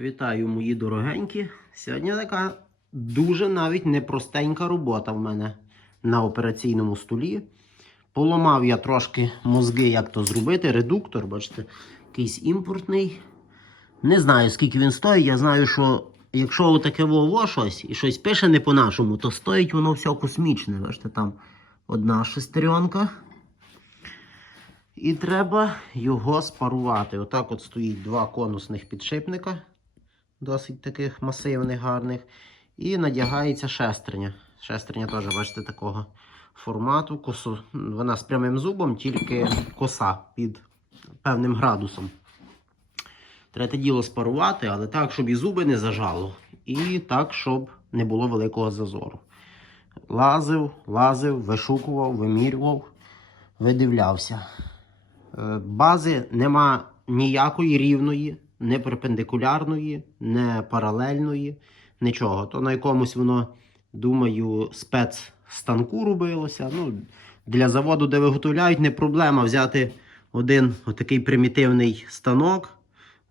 Вітаю, мої дорогенькі. Сьогодні така дуже навіть непростенька робота в мене на операційному столі. Поламав я трошки мозги, як то зробити. Редуктор, бачите, якийсь імпортний. Не знаю, скільки він стоїть. Я знаю, що якщо отаке вово щось і щось пише не по-нашому, то стоїть воно все космічне. Бачите, там одна шестеренка. І треба його спарувати. Отак от стоїть два конусних підшипника, досить таких масивних, гарних. І надягається шестерня. Шестерня теж, бачите, такого формату. Косу. Вона з прямим зубом, тільки коса під певним градусом. Треба діло спарувати, але так, щоб і зуби не зажало. І так, щоб не було великого зазору. Лазив, лазив, вишукував, вимірював, видивлявся. Е, Бази нема ніякої рівної, не перпендикулярної, не паралельної, нічого. То на якомусь воно, думаю, спецстанку робилося. Ну, для заводу, де виготовляють, не проблема взяти один отакий примітивний станок,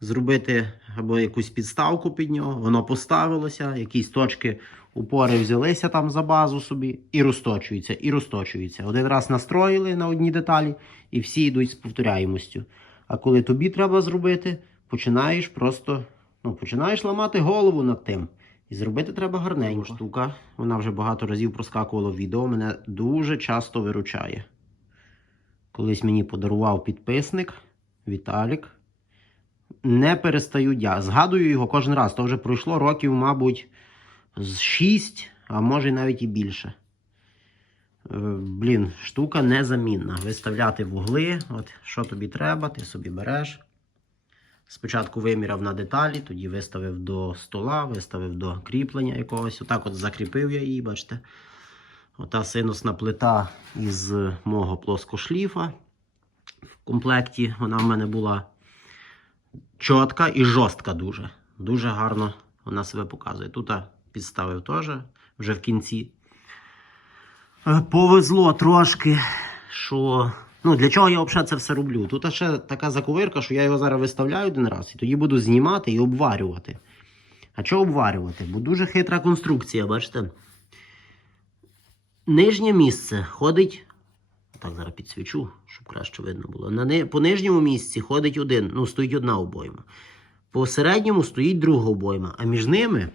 зробити або якусь підставку під нього, воно поставилося, якісь точки упори взялися там за базу собі і розточуються, і розточуються. Один раз настроїли на одні деталі, і всі йдуть з повторяємостю. А коли тобі треба зробити, починаєш просто ну, починаєш ламати голову над тим. І зробити треба гарненько. Штука, вона вже багато разів проскакувала в відео, мене дуже часто виручає. Колись мені подарував підписник Віталік. Не перестаю я. Згадую його кожен раз. То вже пройшло років, мабуть, з 6, а може навіть і більше. Е, Блін, штука незамінна. Виставляти вугли, от що тобі треба, ти собі береш. Спочатку виміряв на деталі, тоді виставив до стола, виставив до кріплення якогось. Отак от закріпив я її, бачите. Ота синусна плита із мого плоскошліфа. В комплекті вона в мене була чітка і жорстка дуже. Дуже гарно вона себе показує. Тут підставив теж вже в кінці. Е, Повезло трошки, що. Ну, для чого я взагалі це все роблю? Тут ще така заковирка, що я його зараз виставляю один раз, і тоді буду знімати і обварювати. А чого обварювати? Бо дуже хитра конструкція, бачите? Нижнє місце ходить. Так, зараз підсвічу, щоб краще видно було. На, по нижньому місці ходить один, ну, стоїть одна обойма. По середньому стоїть друга обойма, а між ними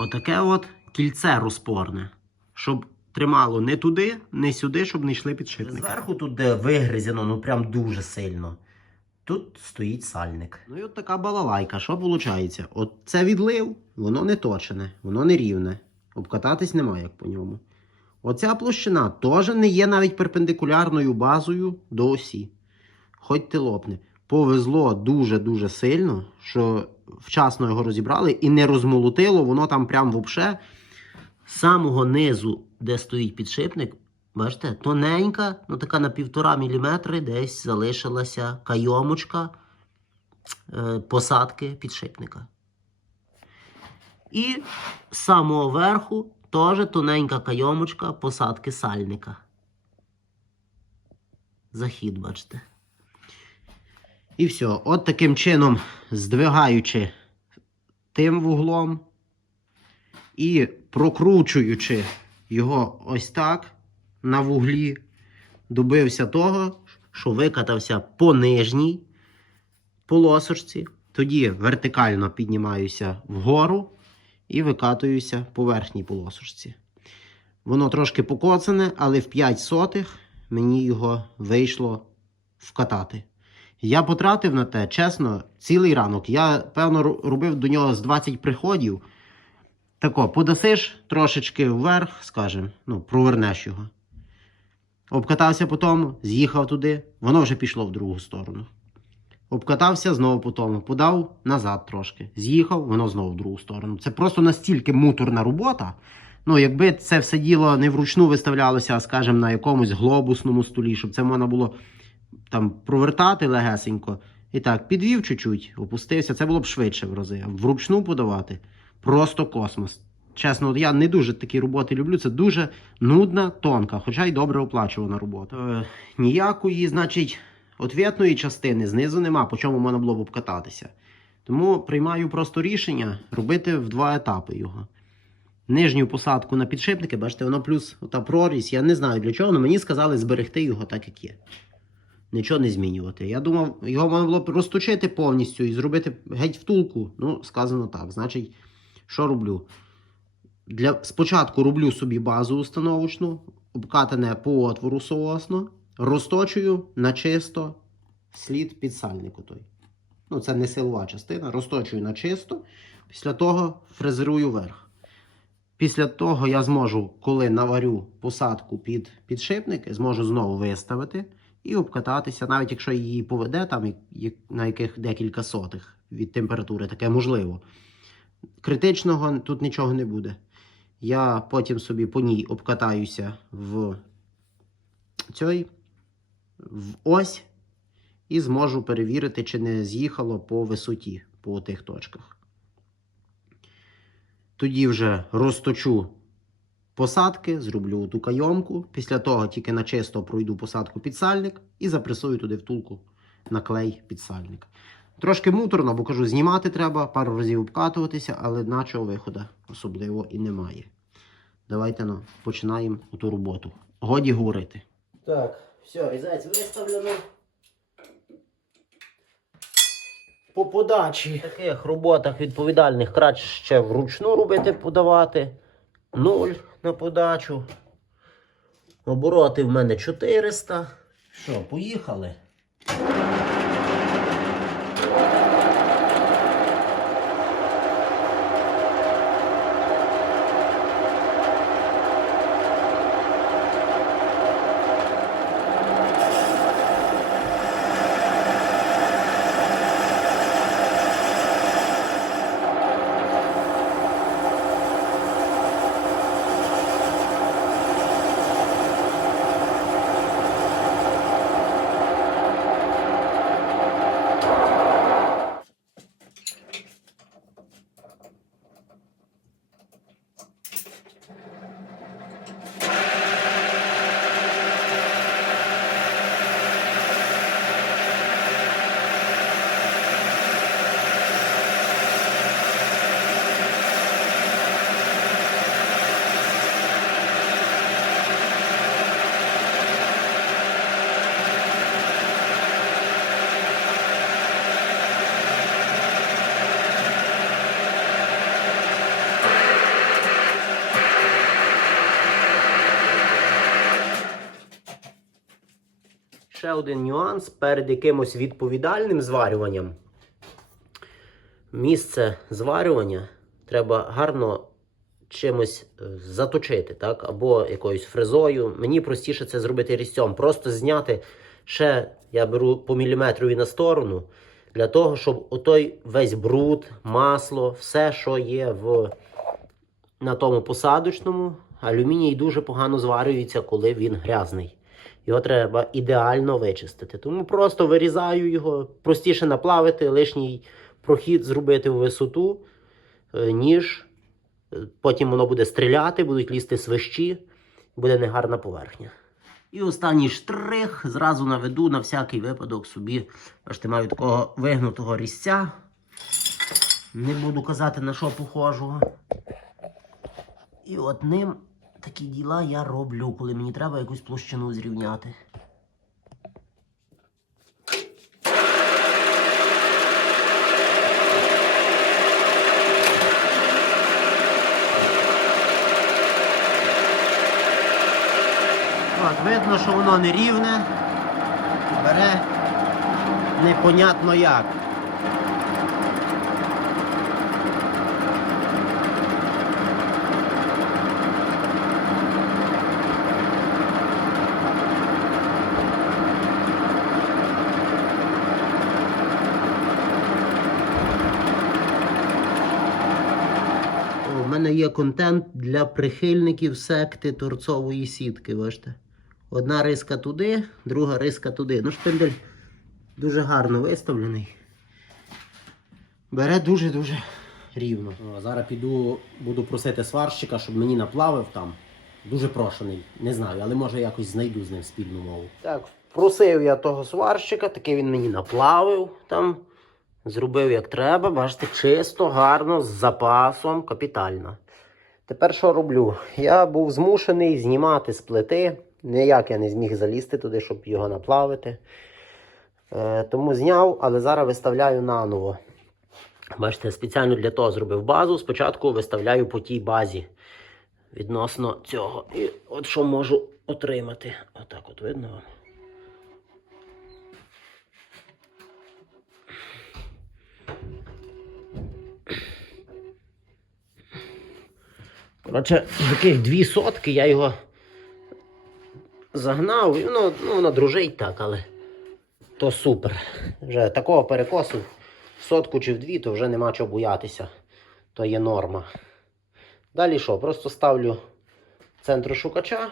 отаке от кільце розпорне, щоб тримало не туди, не сюди, щоб не йшли підшипники. Зверху тут, де вигризено, ну прям дуже сильно. Тут стоїть сальник. Ну і от така балалайка. Що виходить? От це відлив, воно не точене, воно не рівне. Обкататись немає як по ньому. Оця площина теж не є навіть перпендикулярною базою до осі. Хоч ти лопне. Повезло дуже-дуже сильно, що вчасно його розібрали і не розмолотило, воно там прям вообще з самого низу, де стоїть підшипник, бачите, тоненька, ну така на півтора міліметри десь залишилася кайомочка е, посадки підшипника. І з самого верху теж тоненька кайомочка посадки сальника. Захід, бачите. І все. От таким чином, здвигаючи тим вуглом і прокручуючи його ось так на вуглі, добився того, що викатався по нижній полосочці. Тоді вертикально піднімаюся вгору і викатуюся по верхній полосочці. Воно трошки покоцане, але в 5 сотих мені його вийшло вкатати. Я потратив на те, чесно, цілий ранок. Я, певно, робив до нього з 20 приходів. Тако, подасиш трошечки вверх, скажем, ну, провернеш його. Обкатався по тому, з'їхав туди, воно вже пішло в другу сторону. Обкатався знову по тому, подав назад трошки. З'їхав, воно знову в другу сторону. Це просто настільки муторна робота. Ну, якби це все діло не вручну виставлялося, а скажімо, на якомусь глобусному столі, щоб це можна було там провертати легесенько. І так, підвів чуть-чуть, опустився, це було б швидше в рази. Вручну подавати просто космос. Чесно, я не дуже такі роботи люблю. Це дуже нудна, тонка, хоча й добре оплачувана робота. Е, ніякої, значить, отвітної частини знизу нема, по чому можна було б обкататися. Тому приймаю просто рішення робити в два етапи його. Нижню посадку на підшипники, бачите, воно плюс ота прорізь. Я не знаю для чого, але мені сказали зберегти його так, як є. Нічого не змінювати. Я думав, його можна було б розточити повністю і зробити геть втулку. Ну, сказано так. Значить, що роблю? Для, спочатку роблю собі базу установочну, обкатане по отвору соосно, розточую на чисто слід підсальнику той. Ну, це не силова частина. Розточую на чисто. Після того фрезерую вверх. Після того я зможу, коли наварю посадку під підшипники, зможу знову виставити і обкататися, навіть якщо її поведе там на яких декілька сотих від температури, таке можливо. Критичного тут нічого не буде. Я потім собі по ній обкатаюся в цій в ось і зможу перевірити, чи не з'їхало по висоті по тих точках. Тоді вже розточу посадки, зроблю ту кайомку. Після того тільки на чисто пройду посадку підсальник і запресую туди втулку на клей підсальник. Трошки муторно, бо кажу, знімати треба, пару разів обкатуватися, але начого виходу особливо і немає. Давайте ну, починаємо ту роботу. Годі говорити. Так, все, різець виставлено. По подачі. В таких роботах відповідальних краще ще вручну робити, подавати. Нуль на подачу. Обороти в мене 400. Що, поїхали? Ще один нюанс перед якимось відповідальним зварюванням. Місце зварювання треба гарно чимось е, заточити, так? або якоюсь фрезою. Мені простіше це зробити різцем. Просто зняти ще я беру по міліметрові на сторону, для того, щоб отой весь бруд, масло, все, що є в, на тому посадочному, алюміній дуже погано зварюється, коли він грязний. Його треба ідеально вичистити. Тому просто вирізаю його, простіше наплавити, лишній прохід зробити в висоту, е, ніж е, потім воно буде стріляти, будуть лізти свищі, буде негарна поверхня. І останній штрих зразу наведу на всякий випадок собі. Бачите, маю такого вигнутого різця. Не буду казати на що похожого. І от ним такі діла я роблю, коли мені треба якусь площину зрівняти. От, видно, що воно не рівне, бере непонятно як. У мене є контент для прихильників секти торцової сітки. Бачите? Одна риска туди, друга риска туди. Ну, шпиндель дуже гарно виставлений. Бере дуже-дуже рівно. О, зараз піду, буду просити сварщика, щоб мені наплавив там. Дуже прошений, не знаю, але може якось знайду з ним спільну мову. Так, просив я того сварщика, таки він мені наплавив там Зробив як треба, бачите, чисто, гарно, з запасом, капітально. Тепер що роблю? Я був змушений знімати з плити. Ніяк я не зміг залізти туди, щоб його наплавити. Е, тому зняв, але зараз виставляю наново. Бачите, спеціально для того зробив базу. Спочатку виставляю по тій базі відносно цього. І от що можу отримати. Отак от видно вам. Коротше, таких дві сотки я його загнав, і воно, ну, воно дружить так, але то супер. Вже такого перекосу сотку чи в дві, то вже нема чого боятися. То є норма. Далі що? Просто ставлю центру шукача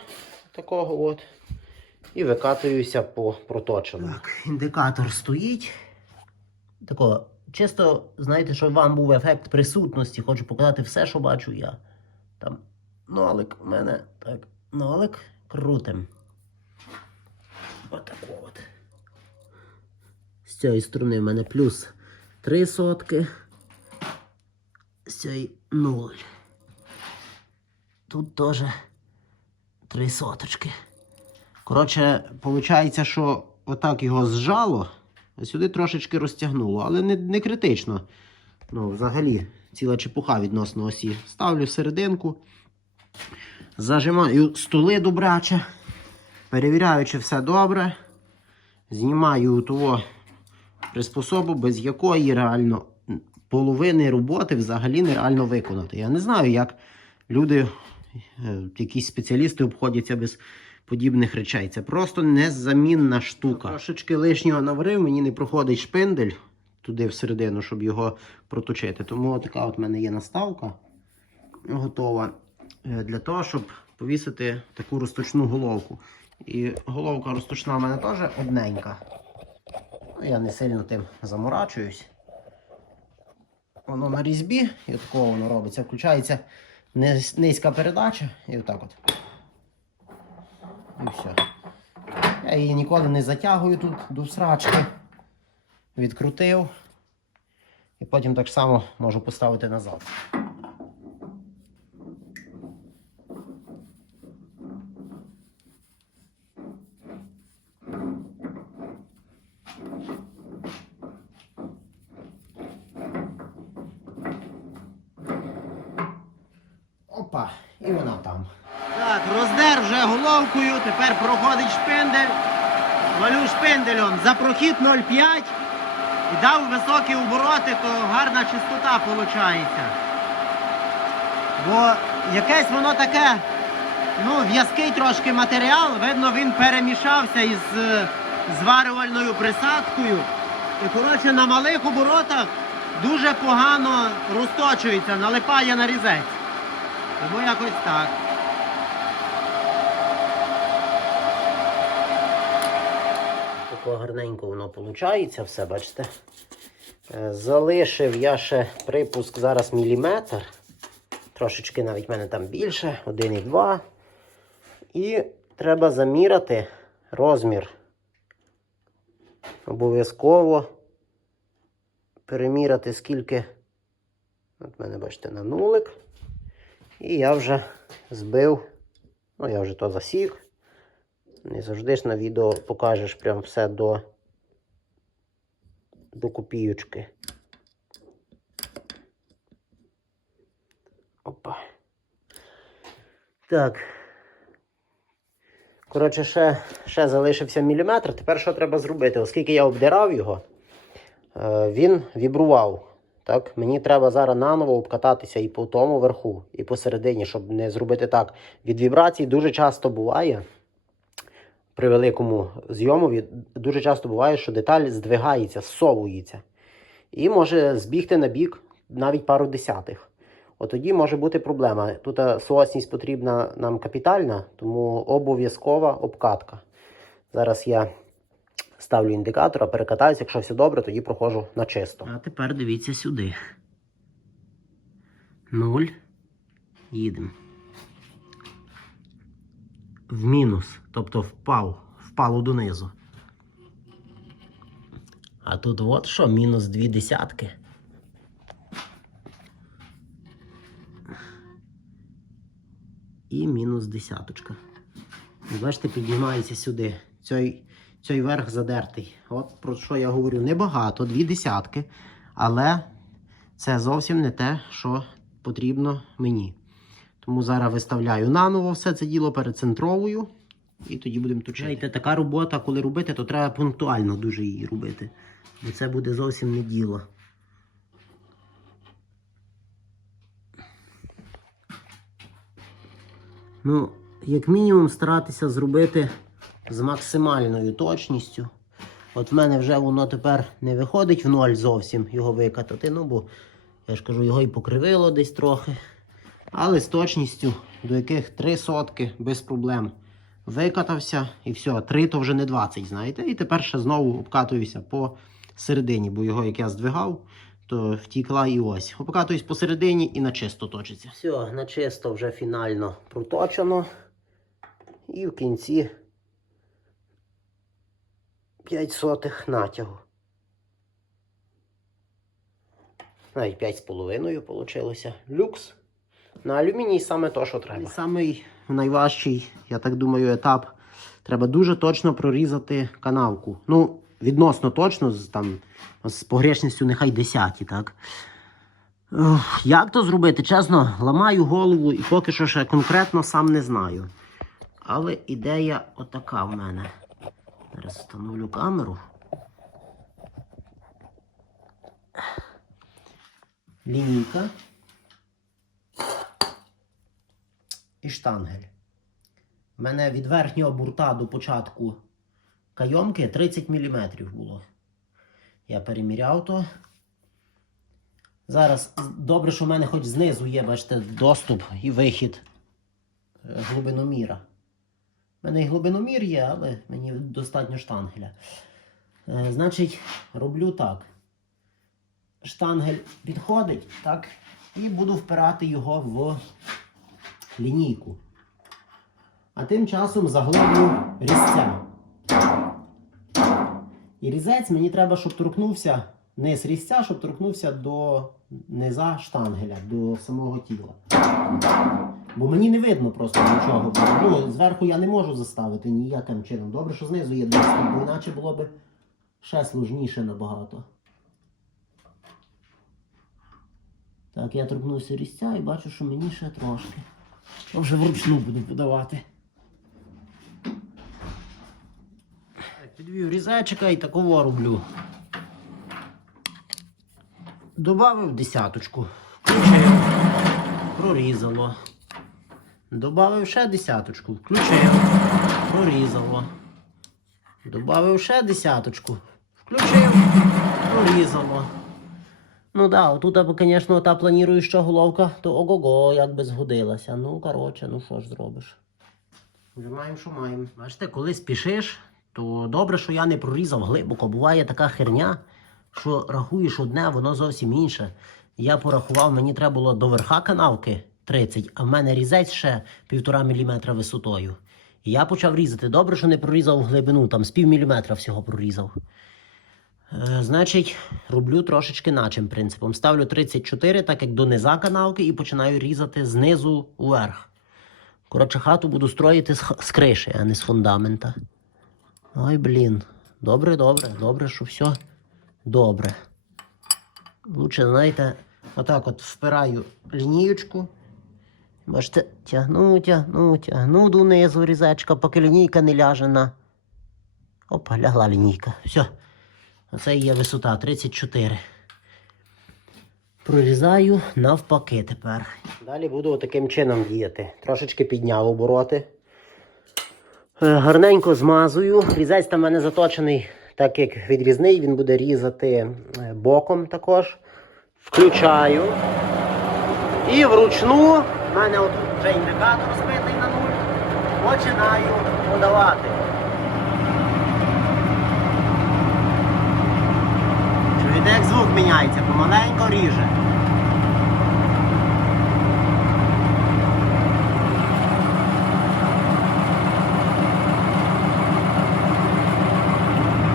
такого от. І викатуюся по проточеному. Так, індикатор стоїть. Такого, чисто, знаєте, щоб вам був ефект присутності, хочу показати все, що бачу я. Там нолик у мене. Так, нолик крутим. Отако от. З цієї сторони в мене плюс 3 сотки. З цієї 0. Тут теж 3 соточки. Коротше, виходить, що отак його зжало, а сюди трошечки розтягнуло, але не, не критично. Ну, взагалі, ціла чепуха відносно осі. Ставлю серединку, зажимаю стули добряче, перевіряю, чи все добре. Знімаю того приспособу, без якої реально половини роботи взагалі нереально виконати. Я не знаю, як люди, е, якісь спеціалісти обходяться без подібних речей. Це просто незамінна штука. Трошечки лишнього наварив, мені не проходить шпиндель туди всередину, щоб його проточити. Тому така от в мене є наставка готова е, для того, щоб повісити таку розточну головку. І головка розточна в мене теж одненька. Ну, я не сильно тим заморачуюсь. Воно на різьбі, і такого воно робиться. Включається низька передача і отак от. І все. Я її ніколи не затягую тут до всрачки. Відкрутив. І потім так само можу поставити назад. Опа, і вона там. Так, роздер вже головкою, тепер проходить шпиндель. Валю шпинделем за прохід 0,5 і дав високі обороти, то гарна чистота виходить. Бо якесь воно таке, ну, в'язкий трошки матеріал, видно, він перемішався із е, зварювальною присадкою. І, коротше, на малих оборотах дуже погано розточується, налипає на різець. Тому якось так. Тако гарненько воно виходить, все, бачите. Е, Залишив я ще припуск зараз міліметр. Трошечки навіть в мене там більше, 1,2. І треба заміряти розмір. Обов'язково переміряти, скільки. От мене, бачите, на нулик. І я вже збив, ну я вже то засік. Не завжди ж на відео покажеш прям все до, до копійочки. Опа. Так. Коротше, ще, ще залишився міліметр. Тепер що треба зробити? Оскільки я обдирав його, е, він вібрував. Так, мені треба зараз наново обкататися і по тому верху, і посередині, щоб не зробити так. Від вібрацій дуже часто буває, при великому зйомові, дуже часто буває, що деталь здвигається, зсовується. І може збігти на бік навіть пару десятих. От тоді може бути проблема. Тут е, сооцність потрібна нам капітальна, тому обов'язкова обкатка. Зараз я ставлю індикатор, а перекатаюся, якщо все добре, тоді проходжу на чисто. А тепер дивіться сюди. Нуль. Їдемо. В мінус, тобто впав, впало донизу. А тут от що, мінус дві десятки. І мінус десяточка. Бачите, піднімається сюди. Цей, цей верх задертий. От про що я говорю. Небагато, дві десятки. Але це зовсім не те, що потрібно мені. Тому зараз виставляю наново все це діло перецентровую. І тоді будемо точити. Знаєте, така робота, коли робити, то треба пунктуально дуже її робити. Бо це буде зовсім не діло. Ну, як мінімум, старатися зробити з максимальною точністю. От в мене вже воно тепер не виходить в ноль зовсім його викатати. Ну, бо я ж кажу, його і покривило десь трохи. Але з точністю, до яких 3 сотки без проблем. Викатався і все, 3 то вже не 20, знаєте. І тепер ще знову обкатуюся по середині, бо його як я здвигав, то втікла і ось. Обкатуюсь посередині і на чисто точиться. Все, на чисто вже фінально проточено. І в кінці 5 сотих натягу. Навіть 5,5 вийшло. Люкс. На алюміній саме то, що треба. Самий найважчий, я так думаю, етап. Треба дуже точно прорізати канавку. Ну, відносно точно, там, з погрешністю нехай 10, так? Ух, Як то зробити? Чесно, ламаю голову і поки що ще конкретно сам не знаю. Але ідея отака в мене. Зараз встановлю камеру. Лінійка. І штангель. У мене від верхнього бурта до початку кайомки 30 мм було. Я переміряв то. Зараз добре, що в мене хоч знизу є, бачите, доступ і вихід е, глибиноміра. У мене і глибиномір є, але мені достатньо штангеля. Е, значить, роблю так. Штангель підходить, так, і буду впирати його в лінійку. А тим часом заглоблю різця. І різець мені треба, щоб торкнувся низ різця, щоб торкнувся до низа штангеля, до самого тіла. Бо мені не видно просто нічого. Ну, зверху я не можу заставити ніяким чином. Добре, що знизу є доступ, бо іначе було б ще сложніше набагато. Так, я торкнувся різця і бачу, що мені ще трошки. Я вже вручну буду подавати. Підвів різачика і такого роблю. Добавив десяточку. Включив. Прорізало. Добавив ще десяточку. Включив. Прорізало. Добавив ще десяточку. Включив. Прорізало. Ну да, тут, звісно, та планіруюча головка, то ого-го, як би згодилася. Ну, коротше, ну що ж зробиш. Вже маємо, що маємо. Бачите, коли спішиш, то добре, що я не прорізав глибоко. Буває така херня, що рахуєш одне, воно зовсім інше. Я порахував, мені треба було до верха канавки 30, а в мене різець ще 1,5 мм висотою. І я почав різати. Добре, що не прорізав глибину, там з пів міліметра всього прорізав. Е, Значить, роблю трошечки начим принципом. Ставлю 34, так як до низа канавки, і починаю різати знизу вверх. Коротше, хату буду строїти з, з криші, а не з фундамента. Ой, блін. Добре, добре, добре, що все добре. Лучше, знаєте, отак от впираю лінієчку. Бачите, тягну, тягну, тягну донизу різачка, поки лінійка не ляже на. Опа, лягла лінійка. Все. Оце є висота 34. Прорізаю навпаки тепер. Далі буду таким чином діяти. Трошечки підняв обороти. Е, Гарненько змазую. Різець там в мене заточений, так як відрізний, він буде різати е, боком також. Включаю. І вручну, в мене от вже індикатор збитий на нуль, починаю подавати. Міняється, помаленько ріже.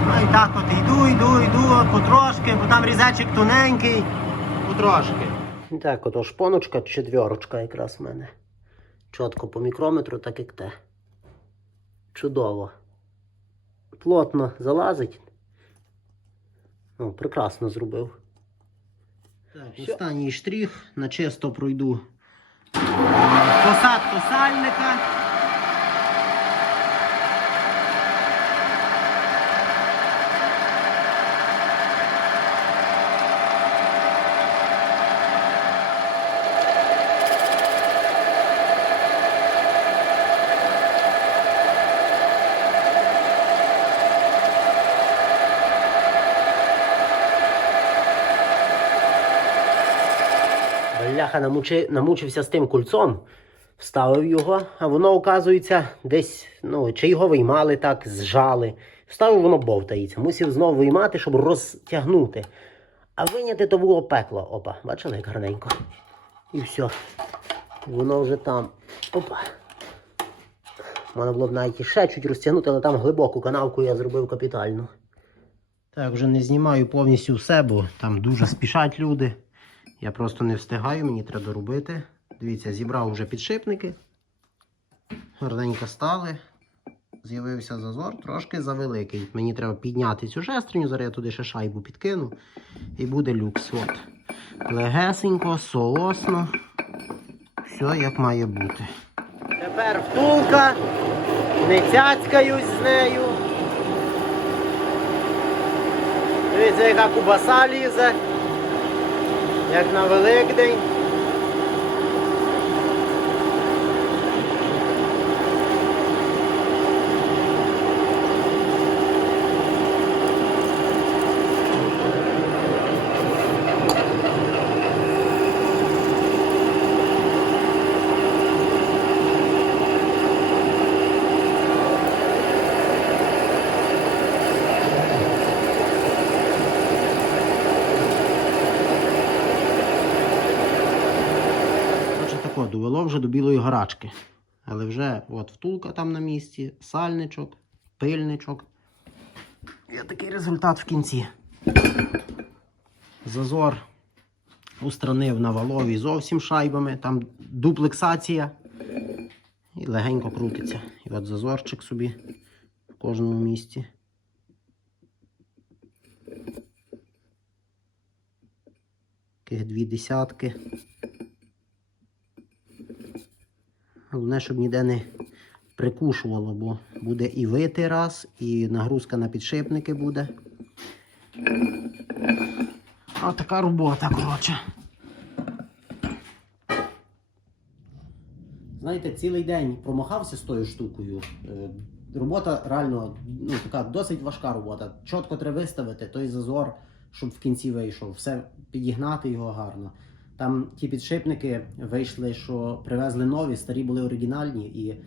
Ну і так от йду, йду, йду. потрошки, бо там різечок тоненький. Потрошки. Так, ото шпоночка четверочка якраз в мене. Чітко по мікрометру, так як те. Чудово. Плотно залазить. О, прекрасно зробив. Так, останній штрих. На чисто пройду посадку сальника. Бляха намучи, намучився з тим кульцом, вставив його, а воно, оказується, десь, ну, чи його виймали так, зжали. Вставив, воно бовтається. Мусив знову виймати, щоб розтягнути. А виняти то було пекло. Опа, бачили, як гарненько. І все. Воно вже там. Опа. Можна було б навіть іще чуть розтягнути, але там глибоку канавку я зробив капітально. Так, вже не знімаю повністю все, бо там дуже спішать люди. Я просто не встигаю, мені треба доробити. Дивіться, зібрав вже підшипники. Гарненько стали. З'явився зазор, трошки завеликий. Мені треба підняти цю жестриню, зараз я туди ще шайбу підкину. І буде люкс. От. Легесенько, соосно. Все як має бути. Тепер втулка. Не цяцькаюсь з нею. Дивіться, яка кубаса лізе. Як на Великдень. Коротше вже до білої гарачки. Але вже от втулка там на місці, сальничок, пильничок. І такий результат в кінці. Зазор устранив на валові зовсім шайбами, там дуплексація. І легенько крутиться. І от зазорчик собі в кожному місці. Таких дві десятки. Головне, щоб ніде не прикушувало, бо буде і вити раз, і нагрузка на підшипники буде. А така робота, коротше. Знаєте, цілий день промахався з тою штукою. Е, Робота реально ну, така досить важка робота. Чітко треба виставити той зазор, щоб в кінці вийшов. Все підігнати його гарно. Там ті підшипники вийшли, що привезли нові, старі були оригінальні, і е,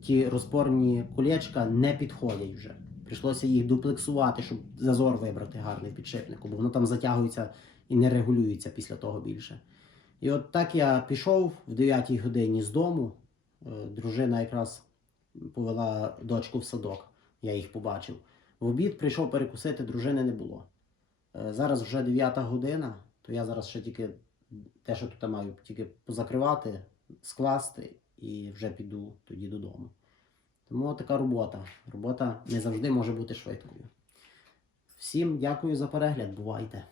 ті розпорні колечка не підходять вже. Прийшлося їх дуплексувати, щоб зазор вибрати гарний підшипнику, бо воно там затягується і не регулюється після того більше. І от так я пішов в 9 годині з дому. Е, Дружина якраз повела дочку в садок, я їх побачив. В обід прийшов перекусити, дружини не було. Е, Зараз вже 9 година, то я зараз ще тільки те, що тут маю, тільки позакривати, скласти і вже піду тоді додому. Тому така робота. Робота не завжди може бути швидкою. Всім дякую за перегляд. Бувайте!